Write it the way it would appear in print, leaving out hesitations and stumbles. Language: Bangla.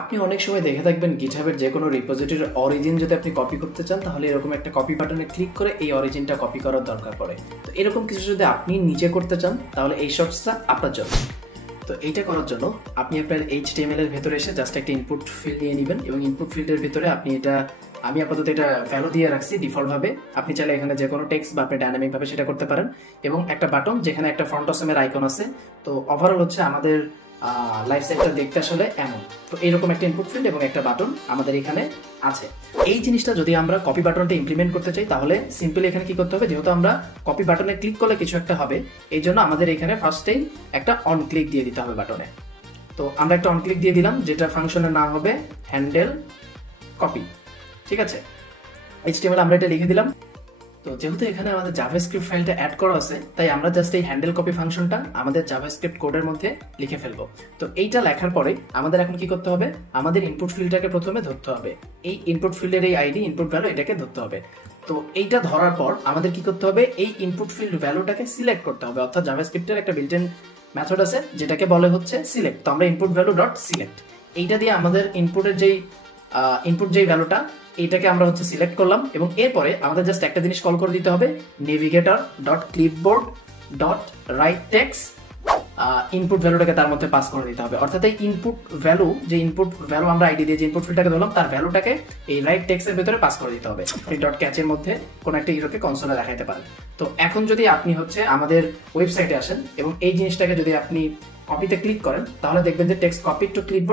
আপনি অনেক সময় দেখে থাকবেন গিটহাবের যে কোনো রিপোজিটরির অরিজিন যদি আপনি কপি করতে চান তাহলে এরকম একটা কপি বাটনে ক্লিক করে এই অরিজিনটা কপি করার দরকার পড়ে। তো এরকম কিছু যদি আপনি নিজে করতে চান তাহলে এই শর্টসটা আপনার জন্য। তো এইটা করার জন্য আপনি আপনার HTML এর ভেতরে এসে জাস্ট একটা ইনপুট ফিল্ড নিয়ে নেবেন এবং ইনপুট ফিল্ডের ভেতরে আপনি আমি আপাতত এটা ভ্যালু দিয়ে রাখছি ডিফল্ট ভাবে। আপনি চাইলে এখানে যে কোনো টেক্সট বা আপনি ডাইনামিক ভাবে সেটা করতে পারেন এবং একটা বাটন যেখানে একটা ফ্রন্ট অসমের আইকন আছে। তো ওভারঅল হচ্ছে আমাদের লাইফ সাইকেলটা দেখতে আসলে এমন। তো এইরকম একটা ইনপুট ফিল্ড এবং একটা বাটন আমাদের এখানে আছে। এই জিনিসটা যদি আমরা কপি বাটনটা ইমপ্লিমেন্ট করতে চাই তাহলে সিম্পলি এখানে কি করতে হবে, যেহেতু আমরা কপি বাটনে ক্লিক করলে কিছু একটা হবে, এই জন্য আমাদের এখানে ফার্স্টেই একটা অন ক্লিক দিয়ে দিতে হবে বাটনে। তো আমরা একটা অন ক্লিক দিয়ে দিলাম, যেটা ফাংশনের নাম হবে হ্যান্ডেল কপি। ঠিক আছে, HTML আমরা এটা লিখে দিলাম। তো যেহেতু এখানে আমাদের জাভাস্ক্রিপ্ট ফাইলটা অ্যাড করা আছে তাই আমরা জাস্ট এই হ্যান্ডেল কপি ফাংশনটা আমাদের জাভাস্ক্রিপ্ট কোডের মধ্যে লিখে ফেলবো। তো এইটা লেখার পরে আমাদের এখন কি করতে হবে, আমাদের ইনপুট ফিল্ডটাকে প্রথমে ধরতে হবে। এই ইনপুট ফিল্ডের এই আইডি ইনপুট ভ্যালু এটাকে ধরতে হবে। তো এইটা ধরার পর আমাদের কি করতে হবে, এই ইনপুট ফিল্ড ভ্যালুটাকে সিলেক্ট করতে হবে। অর্থাৎ জাভাস্ক্রিপ্টের একটা বিল্ট-ইন মেথড আছে যেটাকে বলে হচ্ছে সিলেক্ট। তো আমরা ইনপুট ভ্যালু ডট সিলেক্ট এইটা দিয়ে আমাদের ইনপুট যেই ভ্যালুটা এইটাকে আমরা হচ্ছে সিলেক্ট করলাম এবং এরপরে আমাদের জাস্ট একটা জিনিস কল করে দিতে হবে, navigator dot clipboard dot write text input ভ্যালুটাকে তার মধ্যে পাস করে দিতে হবে। অর্থাৎ এই ইনপুট ভ্যালু আমরা আইডি দিয়ে যে ইনপুট ফিল্ডটাকে ধরলাম তার ভ্যালুটাকে এই রাইট টেক্সটের ভিতরে পাস করে দিতে হবে। এই ডট ক্যাচের মধ্যে কোনো একটা ইরোকে কনসোলে দেখাইতে পারেন। তো এখন যদি আপনি হচ্ছে আমাদের ওয়েবসাইটে আসেন এবং এই জিনিসটাকে যদি আপনি কপিতে ক্লিক করেন তাহলে দেখবেন যে টেক্সট কপি টু ক্লিপবোর্ড